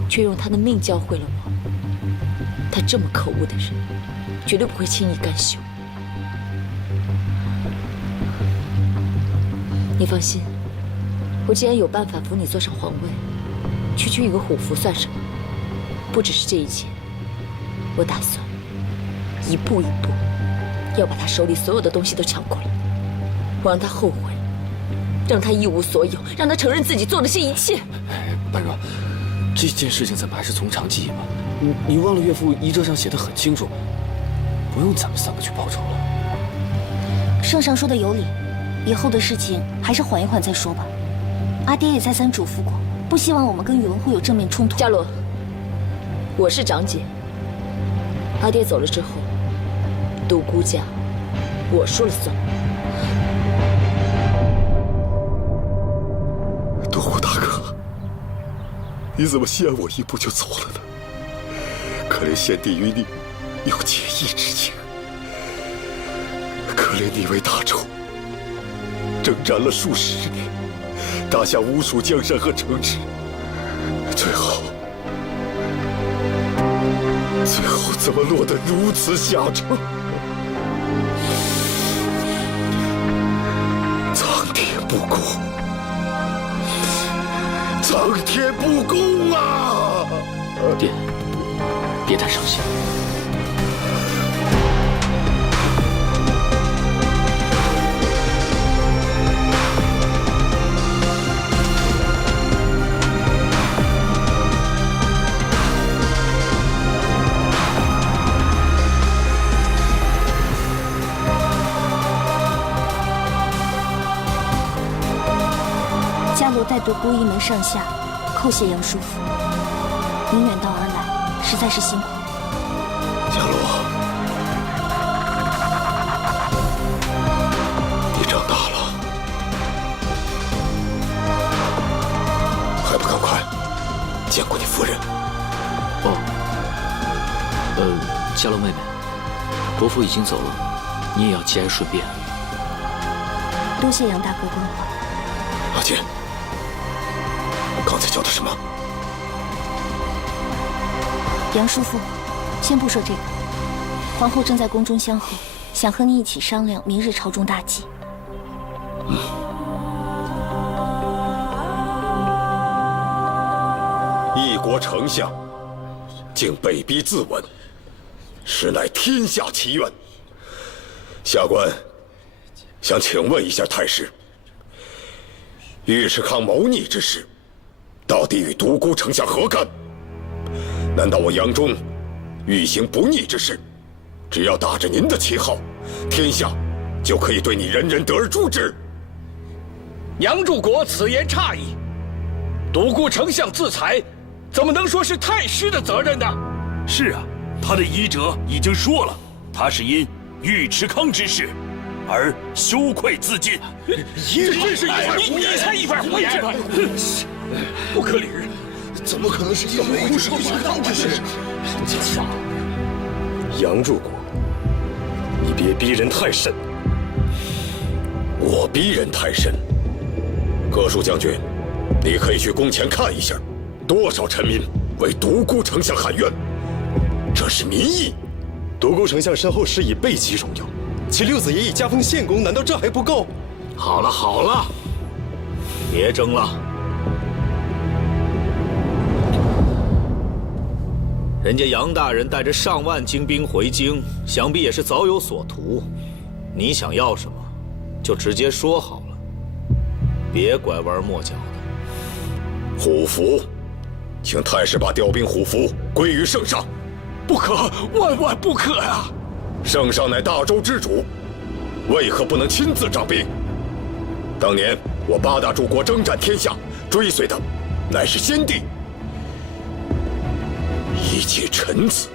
却用他的命教会了我，他这么可恶的人，绝对不会轻易甘休。你放心，我既然有办法扶你坐上皇位，区区一个虎符算什么？不只是这一切，我打算一步一步要把他手里所有的东西都抢过来，我让他后悔，让他一无所有，让他承认自己做的这一切。婉容，这件事情咱们还是从长计议吧。你忘了岳父遗折上写的很清楚，不用咱们3个去报仇了。圣上说的有理，以后的事情还是缓一缓再说吧。阿爹也再三嘱咐过，不希望我们跟宇文护有正面冲突。伽罗，我是长姐。阿爹走了之后，独孤家我说了算。独孤大哥，你怎么先我一步就走了呢？可怜先帝与你有结义之情，可怜你为大周征战了数十年，打下无数江山和城池，最后怎么落得如此下场？苍天不公，苍天不公啊！爹，别太伤心。伽罗带独孤一门上下叩谢杨叔父，您远道而来，实在是辛苦。伽罗，你长大了，还不赶快见过你夫人？伽罗妹妹，伯父已经走了，你也要节哀顺变。多谢杨大哥关怀。老姐，刚才叫的什么？杨叔父，先不说这个，皇后正在宫中相候，想和你一起商量明日朝中大计。一国丞相竟被逼自刎，实乃天下奇冤。下官想请问一下太师，尉迟康谋逆之事，到底与独孤丞相何干？难道我杨忠欲行不义之事，只要打着您的旗号，天下就可以对你人人得而诛之？杨柱国此言差矣。独孤丞相自裁，怎么能说是太师的责任呢？是啊，他的遗折已经说了，他是因尉迟康之事而羞愧自尽。这真是你才一番胡言！不可理喻，怎么可能是因为尉迟康之事？杨柱国，你别逼人太甚。我逼人太甚？葛树将军，你可以去宫前看一下，多少臣民为独孤丞相喊冤，这是民意。独孤丞相身后是以备极荣耀，其六子也已加封县公，难道这还不够？好了好了，别争了。人家杨大人带着上万精兵回京，想必也是早有所图。你想要什么，就直接说好了，别拐弯抹角的。虎符，请太师把调兵虎符归于圣上。不可，万万不可呀！圣上乃大周之主，为何不能亲自掌兵？当年我八大诸国征战天下，追随的乃是先帝。一介臣子，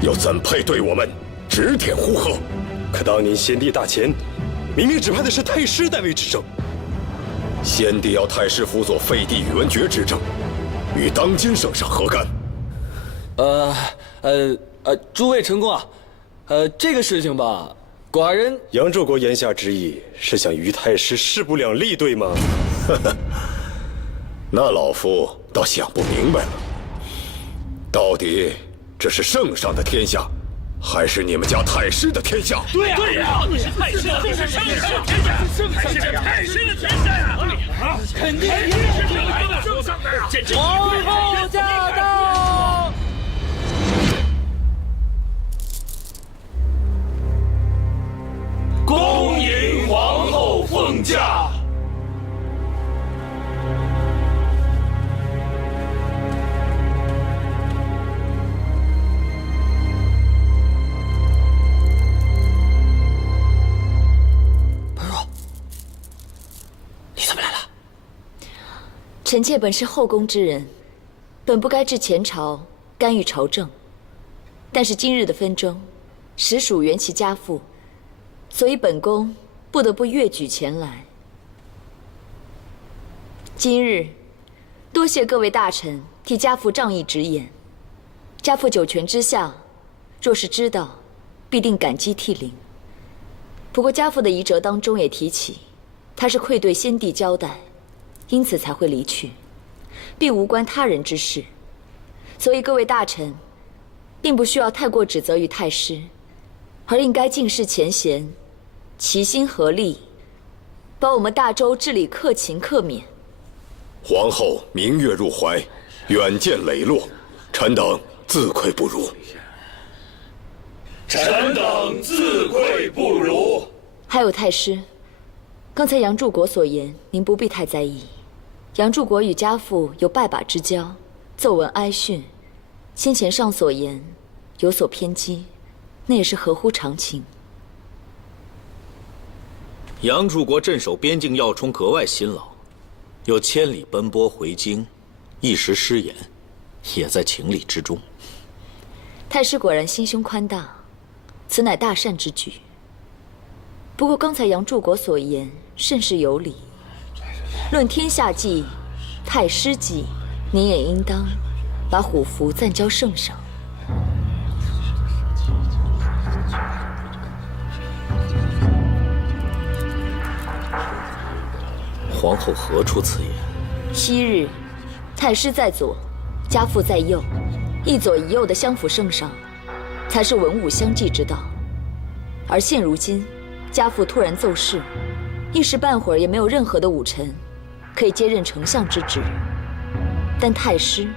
又怎配对我们指点呼喝？可当年先帝大前，明明指派的是太师代为执政。先帝要太师辅佐废帝宇文觉执政，与当今圣上何干？诸位臣公啊，这个事情吧，寡人杨柱国言下之意是想与太师势不两立，对吗？那老夫倒想不明白了，到底这是圣上的天下，还是你们家太师的天下？对呀，对呀，你是太师，这是圣上的天下，还是太师的天下呀！啊，肯定是圣上的呀！皇后驾到！恭迎皇后奉驾。臣妾本是后宫之人，本不该置前朝干预朝政，但是今日的纷争实属原其家父，所以本宫不得不越举前来。今日多谢各位大臣替家父仗义直言，家父九泉之下，若是知道，必定感激涕零。不过家父的遗折当中也提起，他是愧对先帝交代，因此才会离去，并无关他人之事。所以各位大臣，并不需要太过指责于太师，而应该尽释前嫌，齐心合力，把我们大周治理克勤克勉。皇后明月入怀，远见磊落，臣等自愧不如。臣等自愧不如。还有太师，刚才杨柱国所言，您不必太在意。杨柱国与家父有拜把之交，奏闻哀训，先前上所言有所偏激，那也是合乎常情。杨柱国镇守边境要冲格外辛劳，又千里奔波回京，一时失言，也在情理之中。太师果然心胸宽大，此乃大善之举。不过刚才杨柱国所言甚是有理，论天下计，太师计，您也应当把虎符暂交圣上。皇后何出此言？昔日太师在左，家父在右，一左一右的相辅圣上，才是文武相济之道。而现如今，家父突然奏事，一时半会儿也没有任何的武臣可以接任丞相之职。但太师，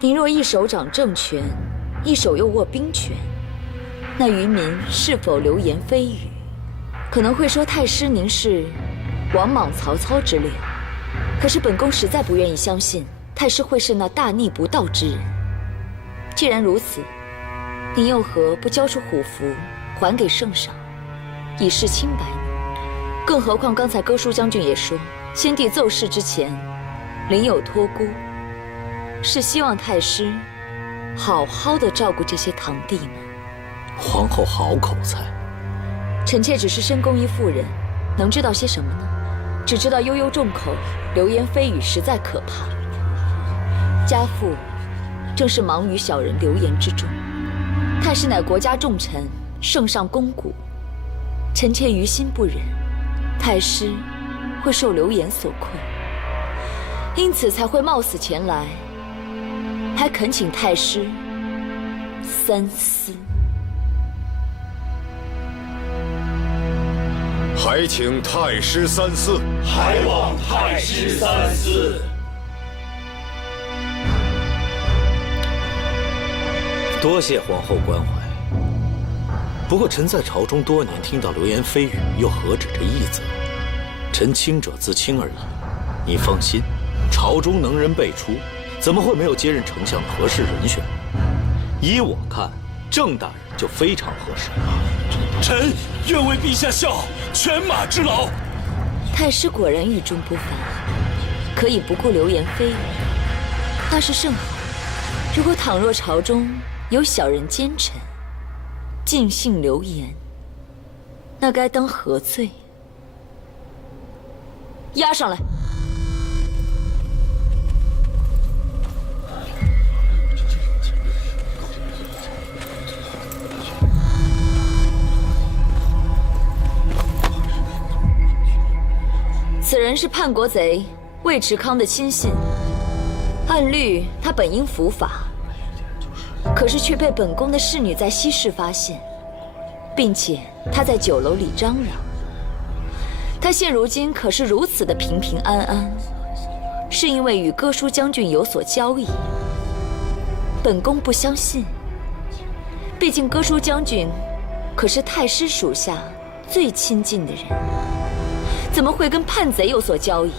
您若一手掌政权，一手又握兵权，那渔民是否流言蜚语，可能会说太师您是王莽曹操之类。可是本宫实在不愿意相信太师会是那大逆不道之人。既然如此，您又何不交出虎符还给圣上，以示清白呢？更何况刚才哥舒将军也说，先帝奏事之前，临有托孤，是希望太师好好的照顾这些堂弟们。皇后好口才。臣妾只是深宫一妇人，能知道些什么呢？只知道悠悠众口，流言蜚语实在可怕。家父正是忙于小人流言之中，太师乃国家重臣，圣上肱骨，臣妾于心不忍，太师会受流言所困，因此才会冒死前来，还恳请太师三思。还请太师三思。还望太师三思。多谢皇后关怀。不过臣在朝中多年，听到流言蜚语，又何止这一则？臣清者自清而已。你放心，朝中能人辈出，怎么会没有接任丞相的合适人选？依我看，郑大人就非常合适。臣愿为陛下效犬马之劳。太师果然与众不凡，可以不顾流言蜚语，那是甚好。如果倘若朝中有小人奸臣，尽信流言，那该当何罪？押上来。此人是叛国贼尉迟康的亲信，按律他本应伏法，可是却被本宫的侍女在西室发现，并且他在酒楼里张嚷。他现如今可是如此的平平安安，是因为与哥舒将军有所交易。本宫不相信，毕竟哥舒将军可是太师属下最亲近的人，怎么会跟叛贼有所交易？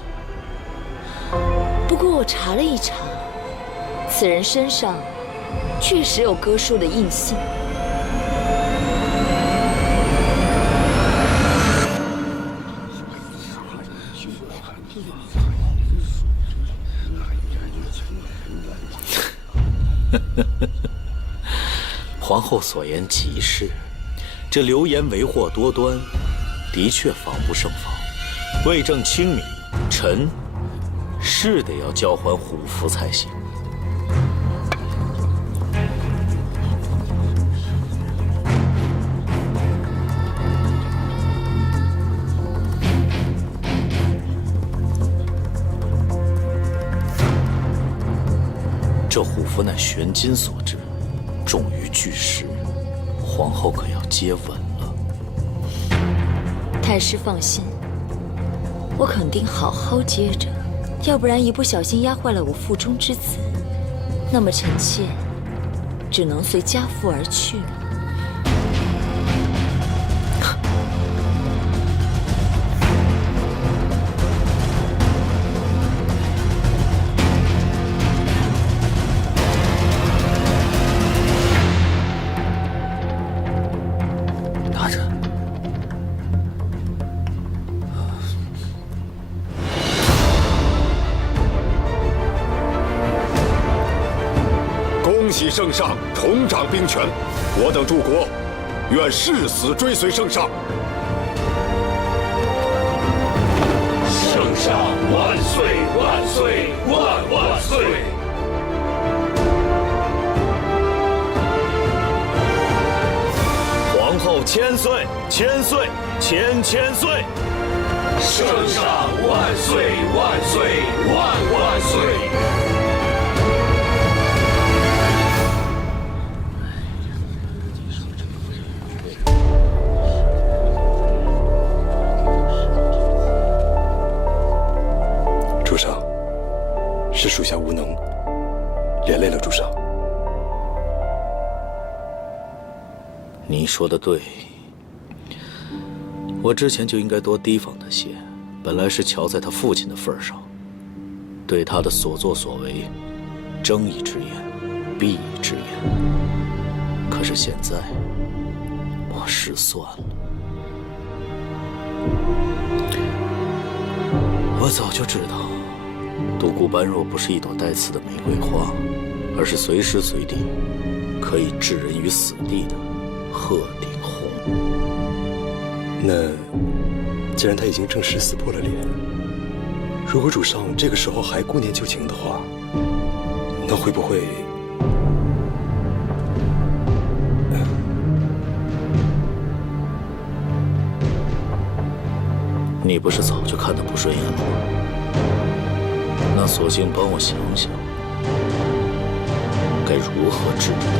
不过我查了一查，此人身上确实有哥舒的印信。皇后所言极是，这流言为祸多端，的确防不胜防。为政清明，臣是得要交还虎符才行。这虎符乃玄金所制，重于巨石，皇后可要接吻了。太师放心，我肯定好好接着，要不然一不小心压坏了我腹中之子，那么臣妾只能随家父而去了。拿着。恭喜圣上重掌兵权，我等诸国愿誓死追随圣上。圣上万岁万岁万万岁！皇后千岁千岁千岁！圣上万岁万岁万岁！主上，是属下无能，连累了主上。你说的对，我之前就应该多提防他些。本来是瞧在他父亲的份上，对他的所作所为，睁一只眼闭一只眼。可是现在，我失算了。我早就知道，独孤般若不是一朵带刺的玫瑰花，而是随时随地可以置人于死地的鹤顶红。那既然他已经证实撕破了脸，如果主上这个时候还顾念旧情的话，那会不会……你不是早就看他不顺眼了吗？那索性帮我想想，该如何治理。